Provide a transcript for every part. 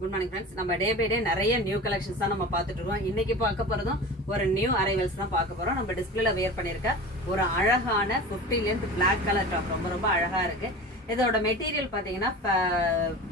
Good morning friends. நம்ம day by day நிறைய new collections தான் நம்ம பார்த்துட்டு இருக்கோம். இன்னைக்கு பார்க்க போகிறதும் ஒரு நியூ அரைவல்ஸ் தான் பார்க்க போகிறோம். நம்ம டிஸ்பிளேல வேர் பண்ணியிருக்க ஒரு அழகான 50 லென்த் பிளாக் கலர் டாப் ரொம்ப ரொம்ப அழகாக இருக்குது. இதோட மெட்டீரியல் பார்த்தீங்கன்னா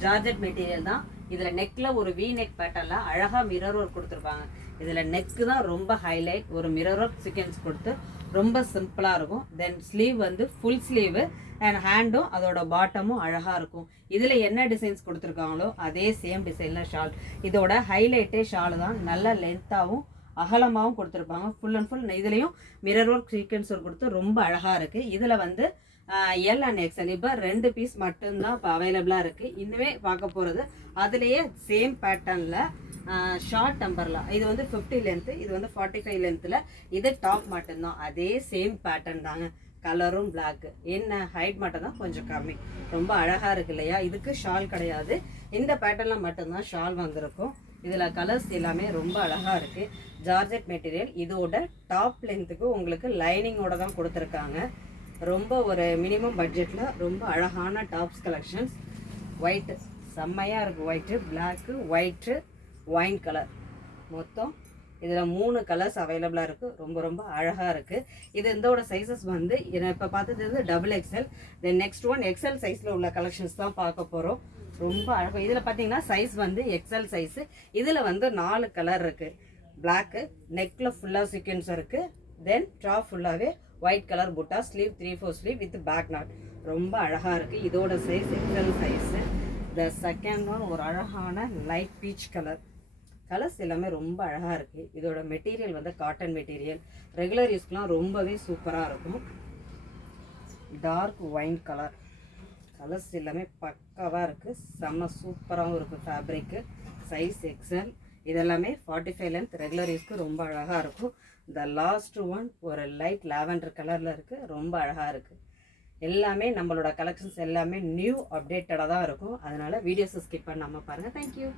ஜார்ஜெட் மெட்டீரியல் தான். இதில் நெக்கில் ஒரு வி நெக் பேட்டர்ல அழகாக மிரர் ஒர்க் கொடுத்துருப்பாங்க. இதில் நெக்கு தான் ரொம்ப ஹைலைட். ஒரு மிரர் ஒர்க் சீக்வென்ஸ் கொடுத்து ரொம்ப சிம்பிளாக இருக்கும். தென் ஸ்லீவ் வந்து ஃபுல் ஸ்லீவு அண்ட் ஹேண்டும் அதோட பாட்டமும் அழகாக இருக்கும். இதில் என்ன டிசைன்ஸ் கொடுத்துருக்காங்களோ அதே சேம் டிசைனில் ஷால். இதோட ஹைலைட்டே ஷால் தான். நல்ல லென்த்தாகவும் அகலமாகவும் கொடுத்துருப்பாங்க. ஃபுல் அண்ட் ஃபுல் இதுலேயும் மிரர் ஒர்க் சீக்வென்ஸ் ஒர்க் கொடுத்து ரொம்ப அழகாக இருக்குது. இதில் வந்து எல் அண்ட் எக்ஸ்எல் இப்போ 2 பீஸ் மட்டும்தான் இப்போ அவைலபிளாக இருக்குது. இன்னுமே பார்க்க போகிறது அதுலேயே சேம் பேட்டர்னில் ஷார்ட் டம்பர்ல. இது வந்து 50 லென்த்து, இது வந்து 45 லென்த்தில். இது டாப் மட்டும்தான். அதே சேம் பேட்டர்ன் தாங்க. கலரும் பிளாக்கு. என்ன ஹைட் மட்டும் தான் கொஞ்சம் கம்மி. ரொம்ப அழகாக இருக்கு இல்லையா? இதுக்கு ஷால் கிடையாது. இந்த பேட்டர்னில் மட்டும்தான் ஷால் வந்திருக்கும். இதில் கலர்ஸ் எல்லாமே ரொம்ப அழகாக இருக்குது. Georgette material. இதோட டாப் லென்த்துக்கு உங்களுக்கு லைனிங்கோட தான் கொடுத்துருக்காங்க. ரொம்ப ஒரு மினிமம் பட்ஜெட்டில் ரொம்ப அழகான டாப்ஸ் கலெக்ஷன்ஸ். ஒயிட்டு செம்மையாக இருக்குது. White, black, white, wine colour. மொத்தம் இதில் 3 கலர்ஸ் அவைலபிளாக இருக்குது. ரொம்ப ரொம்ப அழகாக இருக்குது. இது இதோட சைஸஸ் வந்து இப்போ பார்த்தது வந்து XXL. Then next one XL சைஸில் உள்ள கலெக்ஷன்ஸ் தான் பார்க்க போகிறோம். ரொம்ப அழகாக. இதில் பார்த்தீங்கன்னா சைஸ் வந்து எக்ஸ்எல் சைஸு. இதில் வந்து 4 கலர் இருக்குது. பிளாக்கு, நெக்கில் ஃபுல்லாக சீக்வென்ஸ் இருக்குது. தென் டாப் ஃபுல்லாகவே ஒயிட் கலர் புட்டா, sleeve 3/4 sleeve with back knot. ரொம்ப அழகாக இருக்குது. இதோட size XL size. The second one ஒரு அழகான லைட் பீச் கலர். கலர்ஸ் எல்லாமே ரொம்ப அழகாக இருக்குது. இதோட மெட்டீரியல் வந்து காட்டன் மெட்டீரியல். ரெகுலர் யூஸ்க்குலாம் ரொம்பவே சூப்பராக இருக்கும். Dark wine colour. கலர்ஸ் எல்லாமே பக்காவாக இருக்குது. செம்ம சூப்பராகவும் இருக்குது. Fabric size XL. இதெல்லாமே 45 லென்த். ரெகுலர் யூஸ்க்கு ரொம்ப அழகாக இருக்கும். இந்த லாஸ்ட் ஒன் ஒரு லைட் லாவெண்டர் கலரில் இருக்குது. ரொம்ப அழகாக இருக்குது. எல்லாமே நம்மளோட கலெக்ஷன்ஸ் எல்லாமே நியூ அப்டேட்டடாக தான் இருக்கும். அதனால் வீடியோஸை ஸ்கிப் பண்ணாமல் பாருங்கள். தேங்க்யூ.